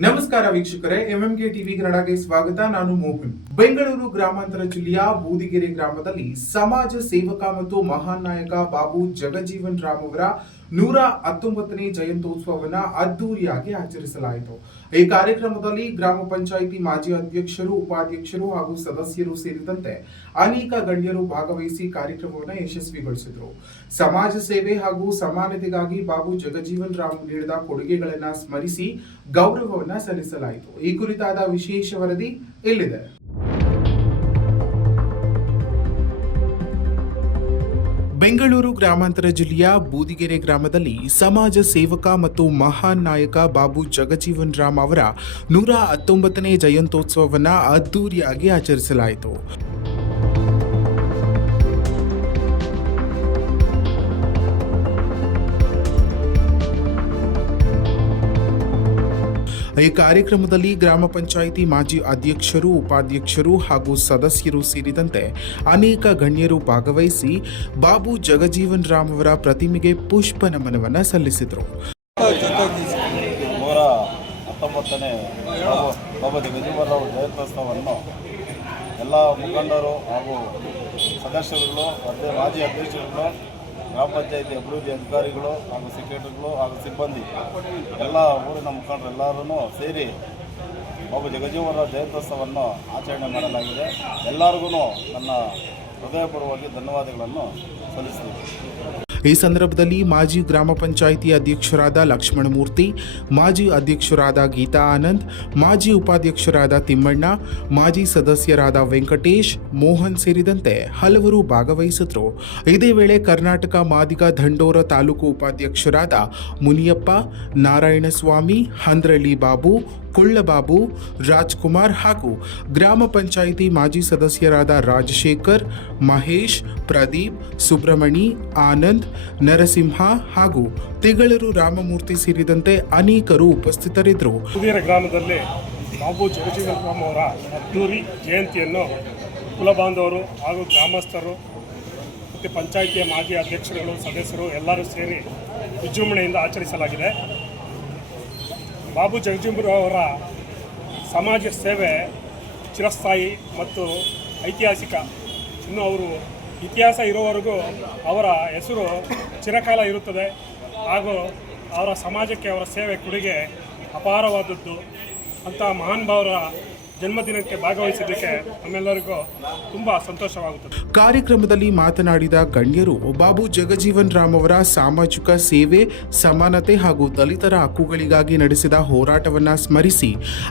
ನಮಸ್ಕಾರ ವೀಕ್ಷಕರೇ, MMK TV ಕನ್ನಡಕ್ಕೆ ಸ್ವಾಗತ. ನಾನು ಮೋಹನ್. ಬೆಂಗಳೂರು ಗ್ರಾಮಾಂತರ ಜಿಲ್ಲೆಯ ಬೂದಿಗೆರೆ ಗ್ರಾಮದಲ್ಲಿ ಸಮಾಜ ಸೇವಕ ಮತ್ತು ಮಹಾನ್ ನಾಯಕ ಬಾಬು ಜಗಜೀವನ್ ರಾಮ್ ಅವರ 119ನೇ ಜಯಂತ್ಯೋತ್ಸವವನ್ನು ಅದ್ದೂರಿಯಾಗಿ ಆಚರಿಸಲಾಯಿತು. ಈ ಕಾರ್ಯಕ್ರಮದಲ್ಲಿ ಗ್ರಾಮ ಪಂಚಾಯಿತಿ ಮಾಜಿ ಅಧ್ಯಕ್ಷರು, ಉಪಾಧ್ಯಕ್ಷರು ಹಾಗೂ ಸದಸ್ಯರು ಸೇರಿದಂತೆ ಅನೇಕ ಗಣ್ಯರು ಭಾಗವಹಿಸಿ ಕಾರ್ಯಕ್ರಮವನ್ನು ಯಶಸ್ವಿಗೊಳಿಸಿದರು. ಸಮಾಜ ಸೇವೆ ಹಾಗೂ ಸಮಾನತೆಗಾಗಿ ಬಾಬು ಜಗಜೀವನ್ ರಾಮ್ ನೀಡಿದ ಕೊಡುಗೆಗಳನ್ನು ಸ್ಮರಿಸಿ ಗೌರವವನ್ನು ಸಲ್ಲಿಸಲಾಯಿತು. ಈ ಕುರಿತಾದ ವಿಶೇಷ ವರದಿ ಇಲ್ಲಿದೆ. ಬೆಂಗಳೂರು ಗ್ರಾಮಾಂತರ ಜಿಲ್ಲೆಯ ಬೂದಿಗೆರೆ ಗ್ರಾಮದಲ್ಲಿ ಸಮಾಜ ಸೇವಕ ಮತ್ತು ಮಹಾನ್ ನಾಯಕ ಬಾಬು ಜಗಜೀವನ್ ರಾಮ್ ಅವರ 119ನೇ ಜಯಂತ್ಯೋತ್ಸವವನ್ನು ಅದ್ದೂರಿಯಾಗಿ ಆಚರಿಸಲಾಯಿತು. ಈ ಕಾರ್ಯಕ್ರಮದಲ್ಲಿ ಗ್ರಾಮ ಪಂಚಾಯಿತಿ ಮಾಜಿ ಅಧ್ಯಕ್ಷರು, ಉಪಾಧ್ಯಕ್ಷರು ಹಾಗೂ ಸದಸ್ಯರು ಸೇರಿದಂತೆ ಅನೇಕ ಗಣ್ಯರು ಭಾಗವಹಿಸಿ ಬಾಬು ಜಗಜೀವನ್ ರಾಮ್ ಅವರ ಪ್ರತಿಮೆಗೆ ಪುಷ್ಪ ನಮನವನ್ನು ಸಲ್ಲಿಸಿದರು. 119ನೇ ಬಾಬು ಜಗಜೀವನ್ ರಾವ್ ಜಯಂತ್ಯೋತ್ಸವವನ್ನು ಎಲ್ಲ ಮುಖಂಡರು ಹಾಗೂ ಸದಸ್ಯರುಗಳು, ಮಾಜಿ ಅಧ್ಯಕ್ಷರುಗಳು, ಗ್ರಾಮ ಪಂಚಾಯಿತಿ ಅಭಿವೃದ್ಧಿ ಅಧಿಕಾರಿಗಳು ಹಾಗೂ ಸೆಕ್ರೆಟರಿಗಳು ಹಾಗೂ ಸಿಬ್ಬಂದಿ ಎಲ್ಲ ಊರಿನ ಮುಖಂಡರೆಲ್ಲರೂ ಸೇರಿ ಬಾಬು ಜಗಜೀವನ್ ರಾವ್ ಜಯಂತ್ಯೋತ್ಸವವನ್ನು ಆಚರಣೆ ಮಾಡಲಾಗಿದೆ. ಎಲ್ಲರಿಗೂ ನನ್ನ ಹೃದಯಪೂರ್ವಕವಾಗಿ ಧನ್ಯವಾದಗಳನ್ನು ಸಲ್ಲಿಸುತ್ತೇನೆ. ಈ ಸಂದರ್ಭದಲ್ಲಿ ಮಾಜಿ ಗ್ರಾಮ ಪಂಚಾಯಿತಿ ಅಧ್ಯಕ್ಷರಾದ ಲಕ್ಷ್ಮಣಮೂರ್ತಿ, ಮಾಜಿ ಅಧ್ಯಕ್ಷರಾದ ಗೀತಾ ಆನಂದ್, ಮಾಜಿ ಉಪಾಧ್ಯಕ್ಷರಾದ ತಿಮ್ಮಣ್ಣ, ಮಾಜಿ ಸದಸ್ಯರಾದ ವೆಂಕಟೇಶ್, ಮೋಹನ್ ಸೇರಿದಂತೆ ಹಲವರು ಭಾಗವಹಿಸಿದರು. ಇದೇ ವೇಳೆ ಕರ್ನಾಟಕ ಮಾದಿಗ ದಂಡೋರ ತಾಲೂಕು ಉಪಾಧ್ಯಕ್ಷರಾದ ಮುನಿಯಪ್ಪ, ನಾರಾಯಣಸ್ವಾಮಿ, ಹಂದ್ರಳ್ಳಿ ಬಾಬು, ಕುಳ್ಳಬಾಬು, ರಾಜ್ಕುಮಾರ್ ಹಾಗೂ ಗ್ರಾಮ ಪಂಚಾಯಿತಿ ಮಾಜಿ ಸದಸ್ಯರಾದ ರಾಜಶೇಖರ್, ಮಹೇಶ್, ಪ್ರದೀಪ್, ಸುಬ್ರಮಣಿ, ಆನಂದ್, ನರಸಿಂಹ ಹಾಗೂ ತಿಗಳೂರು ರಾಮಮೂರ್ತಿ ಸೇರಿದಂತೆ ಅನೇಕರು ಉಪಸ್ಥಿತರಿದ್ದರು. ಬೂದಿಗೆರೆ ಗ್ರಾಮದಲ್ಲಿ ಬಾಬು ಜಗಜೀವನ್ ರಾಮ್ ಅವರ ಅದ್ದೂರಿ ಜಯಂತಿಯನ್ನು ಕುಲಬಾಂಧವರು ಹಾಗೂ ಗ್ರಾಮಸ್ಥರು ಮತ್ತು ಪಂಚಾಯಿತಿಯ ಮಾಜಿ ಅಧ್ಯಕ್ಷರುಗಳು, ಸದಸ್ಯರು ಎಲ್ಲರೂ ಸೇರಿ ವಿಜೃಂಭಣೆಯಿಂದ ಆಚರಿಸಲಾಗಿದೆ. ಬಾಬು ಜಗಜೀವನ್ ರಾವ್ ಅವರ ಸಮಾಜ ಸೇವೆ ಚಿರಸ್ಥಾಯಿ ಮತ್ತು ಐತಿಹಾಸಿಕ. ಇನ್ನು ಅವರು ಇತಿಹಾಸ ಇರುವವರೆಗೂ ಅವರ ಹೆಸರು ಚಿರಕಾಲ ಇರುತ್ತದೆ ಹಾಗೂ ಅವರ ಸಮಾಜಕ್ಕೆ ಅವರ ಸೇವೆ ಕೊಡುಗೆ ಅಪಾರವಾದದ್ದು. ಅಂತ ಮಹಾನ್ ಭಾವರ ಜನ್ಮದಿನಕ್ಕೆ ಭಾಗವಹಿಸಿದ್ದಕ್ಕೆ ನಮ್ಮೆಲ್ಲರಿಗೂ ತುಂಬ ಸಂತೋಷವಾಗುತ್ತದೆ. ಕಾರ್ಯಕ್ರಮದಲ್ಲಿ ಮಾತನಾಡಿದ ಗಣ್ಯರು ಬಾಬು ಜಗಜೀವನ್ ರಾಮ್ ಅವರ ಸಾಮಾಜಿಕ ಸೇವೆ, ಸಮಾನತೆ ಹಾಗೂ ದಲಿತರ ಹಕ್ಕುಗಳಿಗಾಗಿ ನಡೆಸಿದ ಹೋರಾಟವನ್ನು ಸ್ಮರಿಸಿ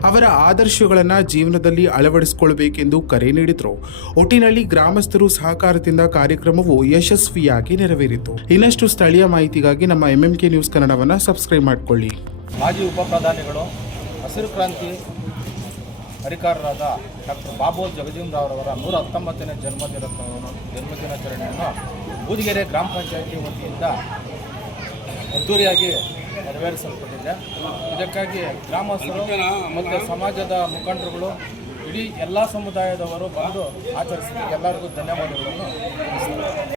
ಅವರ ಆದರ್ಶಗಳನ್ನು ಜೀವನದಲ್ಲಿ ಅಳವಡಿಸಿಕೊಳ್ಳಬೇಕೆಂದು ಕರೆ ನೀಡಿದರು. ಒಟ್ಟಿನಲ್ಲಿ ಗ್ರಾಮಸ್ಥರು ಸಹಕಾರದಿಂದ ಕಾರ್ಯಕ್ರಮವು ಯಶಸ್ವಿಯಾಗಿ ನೆರವೇರಿತು. ಇನ್ನಷ್ಟು ಸ್ಥಳೀಯ ಮಾಹಿತಿಗಾಗಿ ನಮ್ಮ ಎಂಎಂಕೆ ನ್ಯೂಸ್ ಕನ್ನಡವನ್ನು ಸಬ್ಸ್ಕ್ರೈಬ್ ಮಾಡಿಕೊಳ್ಳಿ. ಮಾಜಿ ಉಪ ಪ್ರಧಾನಿಗಳು, ಹಸಿರು ಕ್ರಾಂತಿ ಹರಿಕಾರರಾದ ಡಾಕ್ಟರ್ ಬಾಬು ಜಗಜೀವನ್ ರಾವ್ ಅವರ 119ನೇ ಜನ್ಮದಿನಾಚರಣೆಯನ್ನು ಬೂದಿಗೆರೆ ಗ್ರಾಮ ಪಂಚಾಯಿತಿ ವತಿಯಿಂದ ಅದ್ದೂರಿಯಾಗಿ ನೆರವೇರಿಸಲ್ಪಟ್ಟಿದೆ. ಇದಕ್ಕಾಗಿ ಗ್ರಾಮಸ್ಥರು ಮತ್ತು ಸಮಾಜದ ಮುಖಂಡರುಗಳು, ಇಡೀ ಎಲ್ಲ ಸಮುದಾಯದವರು ಬಂದು ಆಚರಿಸಿದ್ದಕ್ಕೆ ಎಲ್ಲರಿಗೂ ಧನ್ಯವಾದಗಳನ್ನು ತಿಳಿಸುತ್ತಾರೆ.